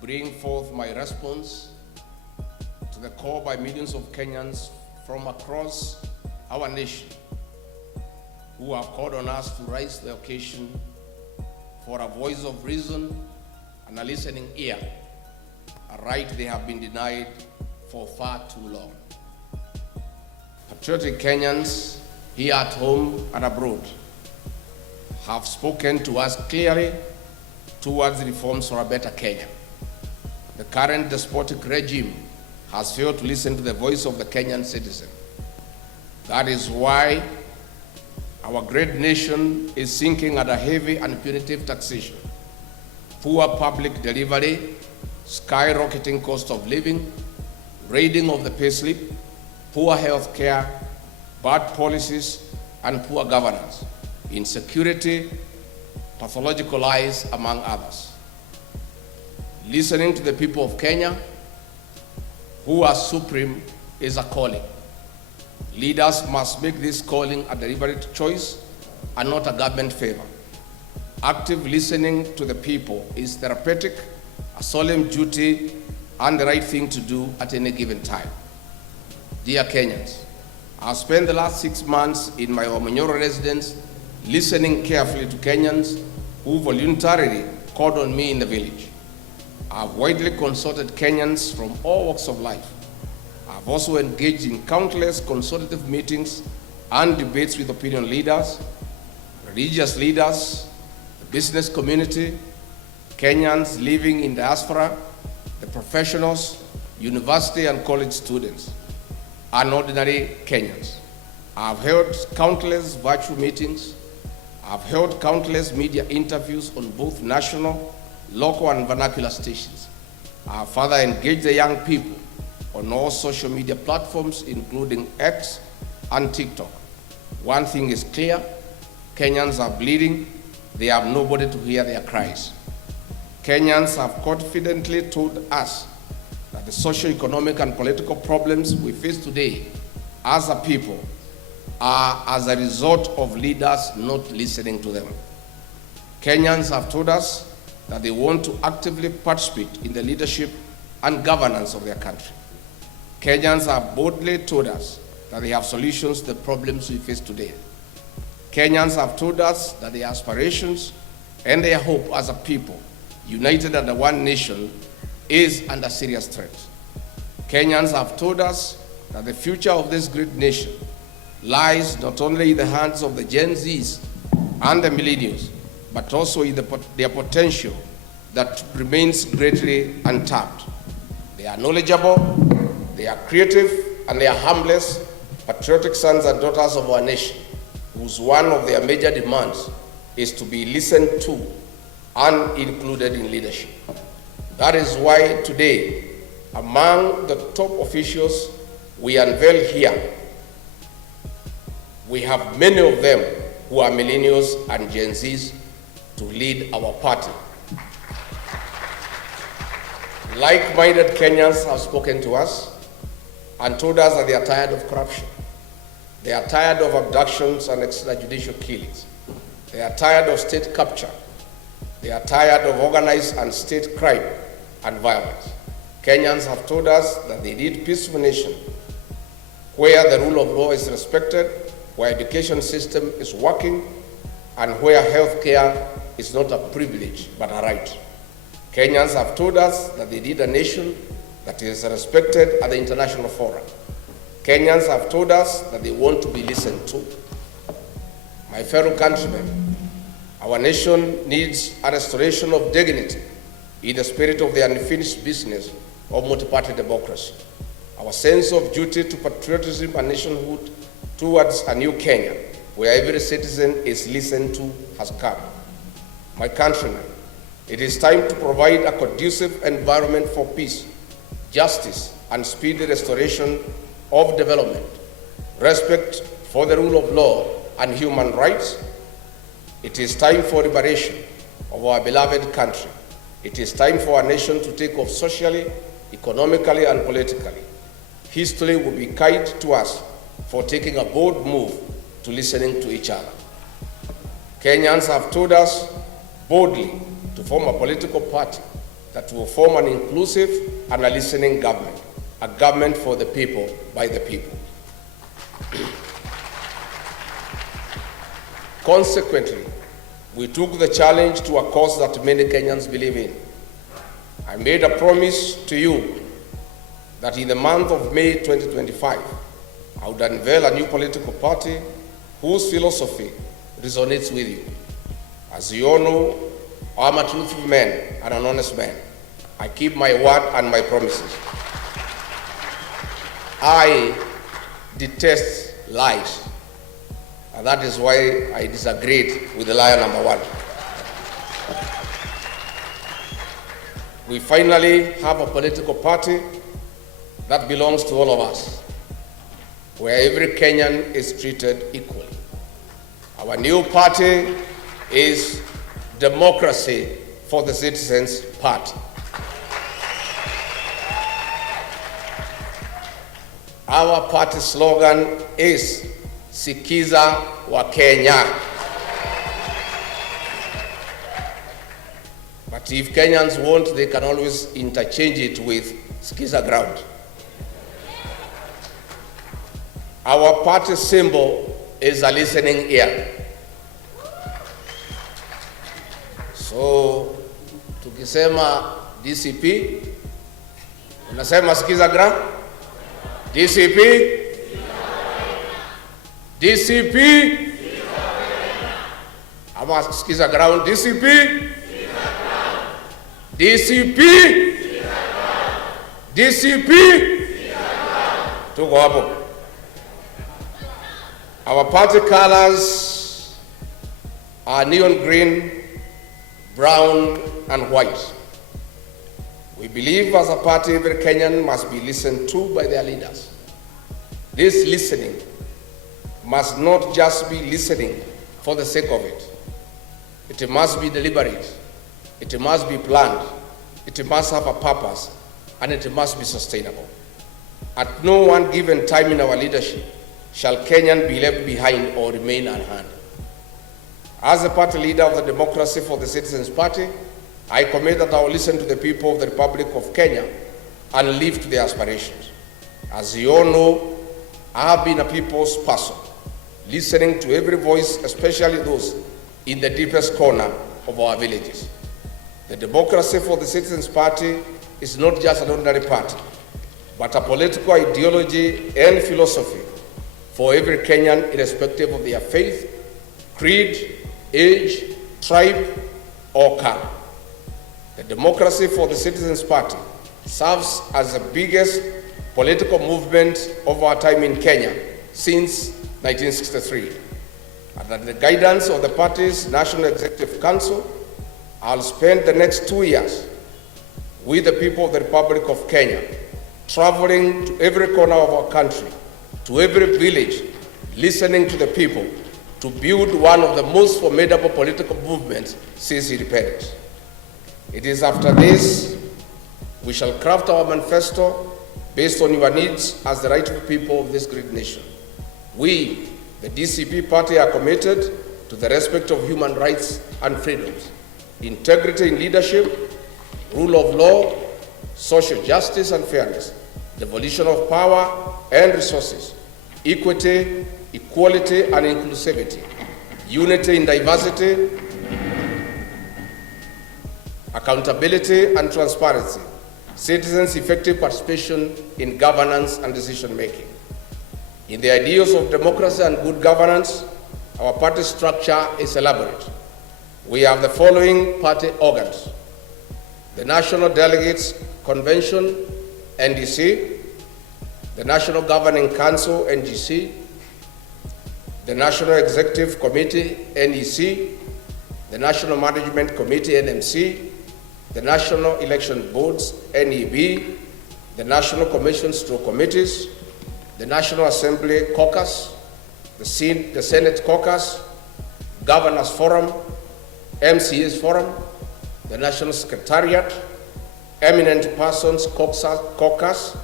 bring forth my response to the call by millions of Kenyans from across our nation who have called on us to rise to the occasion for a voice of reason and a listening ear, a right they have been denied for far too long. Patriotic Kenyans here at home and abroad have spoken to us clearly towards reforms for a better Kenya. The current despotic regime has failed to listen to the voice of the Kenyan citizen. That is why our great nation is sinking under heavy and punitive taxation, poor public delivery, skyrocketing cost of living, raiding of the payslip, poor health care, bad policies, and poor governance, insecurity, pathological lies, among others. Listening to the people of Kenya, who are supreme, is a calling. Leaders must make this calling a deliberate choice and not a government favor. Active listening to the people is therapeutic, a solemn duty, and the right thing to do at any given time. Dear Kenyans, I've spent the last 6 months in my Omanyoro residence listening carefully to Kenyans who voluntarily called on me in the village. I've widely consulted Kenyans from all walks of life. I've also engaged in countless consultative meetings and debates with opinion leaders, religious leaders, the business community, Kenyans living in diaspora, the professionals, university and college students, and ordinary Kenyans. I've held countless virtual meetings. I've held countless media interviews on both national, local, and vernacular stations. I've further engaged the young people on all social media platforms, including X and TikTok. One thing is clear, Kenyans are bleeding. They have nobody to hear their cries. Kenyans have confidently told us that the socio-economic and political problems we face today as a people are as a result of leaders not listening to them. Kenyans have told us that they want to actively participate in the leadership and governance of their country. Kenyans have boldly told us that they have solutions to the problems we face today. Kenyans have told us that their aspirations and their hope as a people, united under one nation, is under serious threat. Kenyans have told us that the future of this great nation lies not only in the hands of the Gen Zs and the millennials, but also in their potential that remains greatly untapped. They are knowledgeable, they are creative, and they are harmless, patriotic sons and daughters of our nation, whose one of their major demands is to be listened to and included in leadership. That is why today, among the top officials we unveil here, we have many of them who are millennials and Gen Zs to lead our party. Like-minded Kenyans have spoken to us and told us that they are tired of corruption. They are tired of abductions and extrajudicial killings. They are tired of state capture. They are tired of organized and state crime and violence. Kenyans have told us that they need a peaceful nation where the rule of law is respected, where education system is working, and where health care is not a privilege but a right. Kenyans have told us that they need a nation that is respected at the international forum. Kenyans have told us that they want to be listened to. My fellow countrymen, our nation needs a restoration of dignity in the spirit of the unfinished business of multi-party democracy. Our sense of duty to patriotism and nationhood towards a new Kenya, where every citizen is listened to, has come. My countrymen, it is time to provide a conducive environment for peace, justice, and speedy restoration of development, respect for the rule of law and human rights. It is time for liberation of our beloved country. It is time for our nation to take off socially, economically, and politically. History will be kind to us for taking a bold move to listening to each other. Kenyans have told us boldly to form a political party that will form an inclusive and a listening government, a government for the people, by the people. Consequently, we took the challenge to a cause that many Kenyans believe in. I made a promise to you that in the month of May 2025, I would unveil a new political party whose philosophy resonates with you. As you all know, I'm a truthful man and an honest man. I keep my word and my promises. I detest lies, and that is why I disagreed with the liar number one. We finally have a political party that belongs to all of us, where every Kenyan is treated equally. Our new party is Democracy for the Citizens Party. Our party slogan is Sikiza wa Kenya. But if Kenyans want, they can always interchange it with Sikiza ground. Our party symbol is a listening ear. So, tukisema DCP, unasema Sikiza ground? DCP? DCP? Ama Sikiza ground? DCP? DCP? DCP? Tuko hapo. Our party colors are neon green, brown, and white. We believe as a party every Kenyan must be listened to by their leaders. This listening must not just be listening for the sake of it. It must be deliberate. It must be planned. It must have a purpose, and it must be sustainable. At no one given time in our leadership shall Kenyan be left behind or remain unheard. As the party leader of the Democracy for the Citizens Party, I commit that I will listen to the people of the Republic of Kenya and live to their aspirations. As you all know, I have been a people's person, listening to every voice, especially those in the deepest corner of our villages. The Democracy for the Citizens Party is not just an ordinary party, but a political ideology and philosophy for every Kenyan, irrespective of their faith, creed, age, tribe, or color. The Democracy for the Citizens Party serves as the biggest political movement of our time in Kenya since 1963. Under the guidance of the party's National Executive Council, I'll spend the next 2 years with the people of the Republic of Kenya, traveling to every corner of our country, to every village, listening to the people, to build one of the most formidable political movements since independence. It is after this we shall craft our manifesto based on your needs as the rightful people of this great nation. We, the DCP party, are committed to the respect of human rights and freedoms, integrity in leadership, rule of law, social justice and fairness, devolution of power and resources, equity, equality and inclusivity, unity in diversity, accountability and transparency, citizens' effective participation in governance and decision-making. In the ideals of democracy and good governance, our party structure is elaborate. We have the following party organs: the National Delegates Convention, NDC, the National Governing Council, NGC, the National Executive Committee, NEC, the National Management Committee, NMC, the National Election Boards, NEB, the National Commissions through committees, the National Assembly Caucus, the Senate Caucus, Governors Forum, MCAs Forum, the National Secretariat, Eminent Persons Caucus,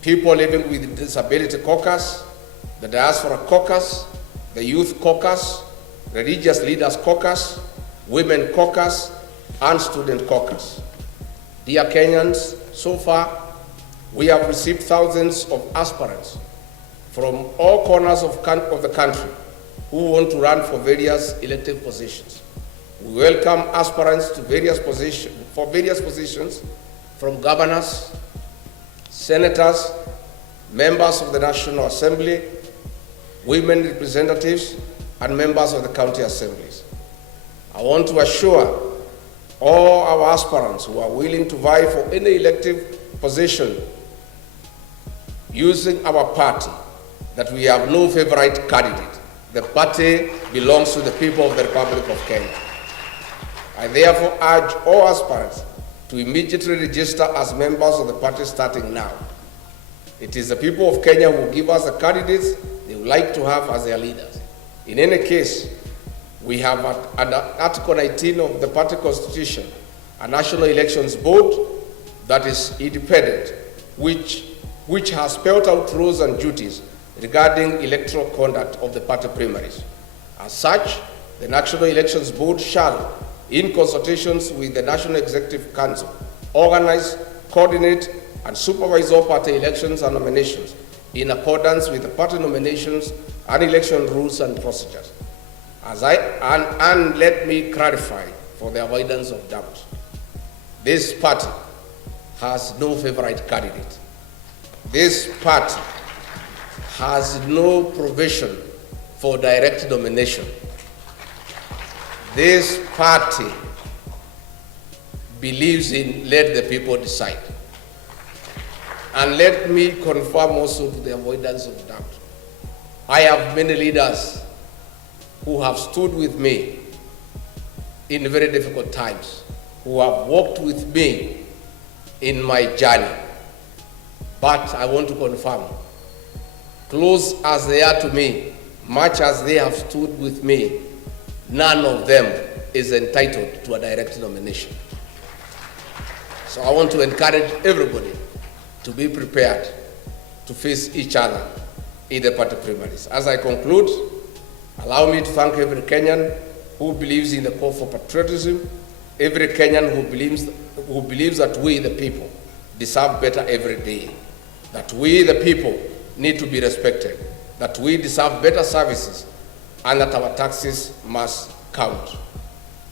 People Living with Disability Caucus, the Diaspora Caucus, the Youth Caucus, Religious Leaders Caucus, Women Caucus, and Student Caucus. Dear Kenyans, so far we have received thousands of aspirants from all corners of the country who want to run for various elective positions. We welcome aspirants to various positions from governors, senators, members of the National Assembly, women representatives, and members of the county assemblies. I want to assure all our aspirants who are willing to vie for any elective position using our party that we have no favorite candidate. The party belongs to the people of the Republic of Kenya. I therefore urge all aspirants to immediately register as members of the party starting now. It is the people of Kenya who give us the candidates they would like to have as their leaders. In any case, we have under Article 19 of the party constitution, a National Elections Board that is independent, which has spelled out rules and duties regarding electoral conduct of the party primaries. As such, the National Elections Board shall, in consultations with the National Executive Council, organize, coordinate, and supervise all party elections and nominations in accordance with the party nominations and election rules and procedures. And let me clarify for the avoidance of doubt. This party has no favorite candidate. This party has no provision for direct nomination. This party believes in let the people decide. And let me confirm also to the avoidance of doubt. I have many leaders who have stood with me in very difficult times, who have walked with me in my journey. But I want to confirm, close as they are to me, much as they have stood with me, none of them is entitled to a direct nomination. So I want to encourage everybody to be prepared to face each other in the party primaries. As I conclude, allow me to thank every Kenyan who believes in the call for patriotism, every Kenyan who believes that we, the people, deserve better every day, that we, the people, need to be respected, that we deserve better services, and that our taxes must count.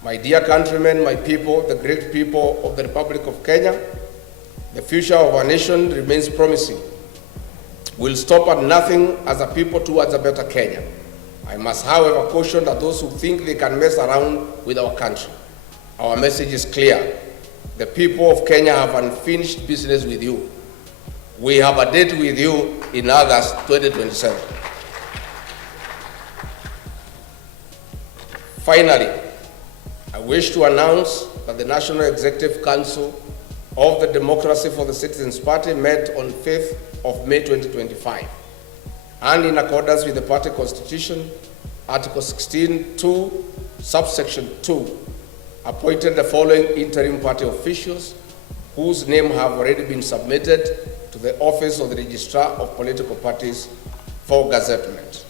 My dear countrymen, my people, the great people of the Republic of Kenya, the future of our nation remains promising. We'll stop at nothing as a people towards a better Kenya. I must, however, caution that those who think they can mess around with our country. Our message is clear. The people of Kenya have unfinished business with you. We have a date with you in August 2027. Finally, I wish to announce that the National Executive Council of the Democracy for the Citizens Party met on 5th of May 2025, and in accordance with the party constitution, Article 16(2), subsection 2, appointed the following interim party officials whose names have already been submitted to the Office of the Registrar of Political Parties for gazettement.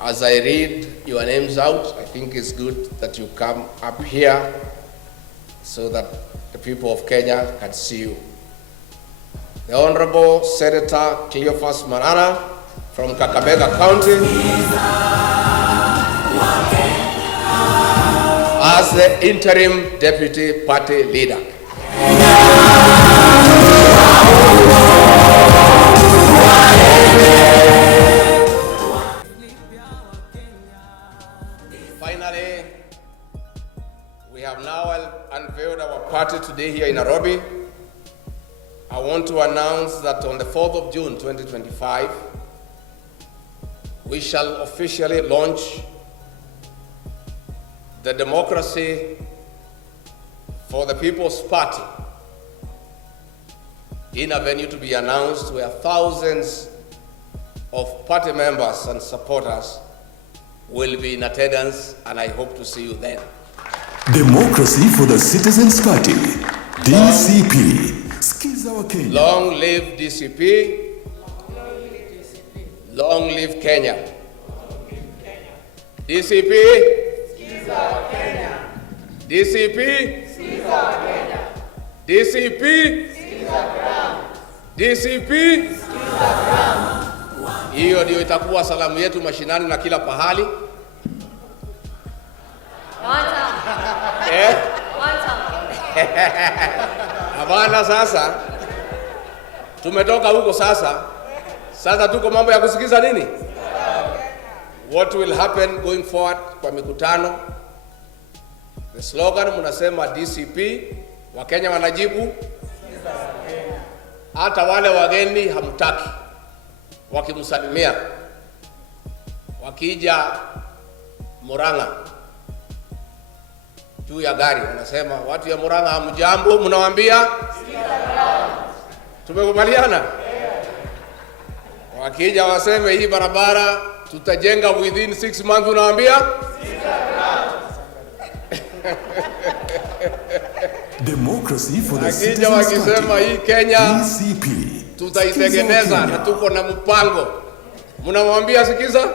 As I read your names out, I think it's good that you come up here so that the people of Kenya can see you. The Honorable Senator Cleophas Marara from Kakamega County as the interim deputy party leader. Finally, we have now unveiled our party today here in Nairobi. I want to announce that on the 4th of June 2025, we shall officially launch the Democracy for the People's Party in a venue to be announced where thousands of party members and supporters will be in attendance, and I hope to see you then. Democracy for the Citizens Party, DCP. Long live DCP. Long live Kenya. DCP, Sikiza Kenya. DCP, Sikiza Kenya. DCP, Sikiza Crown. DCP. Sikiza Crown. Hiyo ndio itakuwa salamu yetu mashinani na kila pahali. Habana, sasa tumetoka huko, sasa tuko mambo ya kusikiza nini? What will happen going forward kwa mikutano? The slogan mnasema DCP, Wakenya wanajibu hata wale wageni hamtaki. Wakimsalimia, wakija Murang'a juu ya gari wanasema watu ya Murang'a hamjambo, mnawaambia tumekubaliana. Wakija waseme hii barabara tutajenga within 6 months, unawaambia Democracy for the Citizens Citizens wakisema hii Kenya DCP tutaitengeneza na tuko na mpango, mnamwambia sikiza.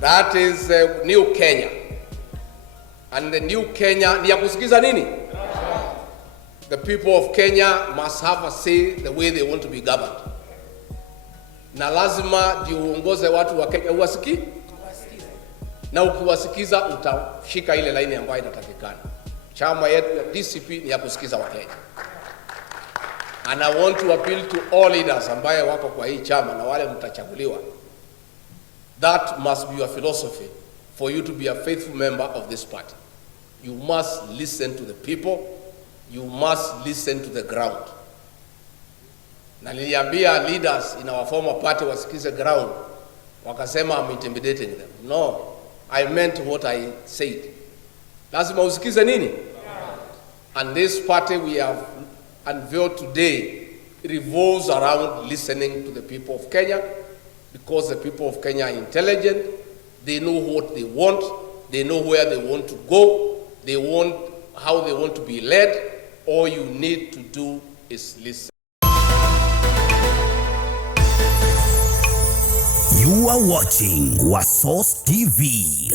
That is a new Kenya, and the new Kenya ni ya kusikiza nini? The people of Kenya must have a say the way they want to be governed, na lazima ndio uongoze watu wa Kenya uwasikie, na ukiwasikiza utashika ile laini ambayo inatakikana. Chama yetu ya DCP ni ya kusikiza wa Kenya, and I want to appeal to all leaders ambaye wako kwa hii chama na wale mtachaguliwa. That must be your philosophy for you to be a faithful member of this party. You must listen to the people. You must listen to the ground. Na niliambia leaders in our former party wasikize ground. Wakasema I'm intimidating them. No, I meant what I said. Lazima usikize nini? And this party we have unveiled today revolves around listening to the people of Kenya, because the people of Kenya are intelligent. They know what they want. They know where they want to go. They want how they want to be led. All you need to do is listen. You are watching Wasos TV.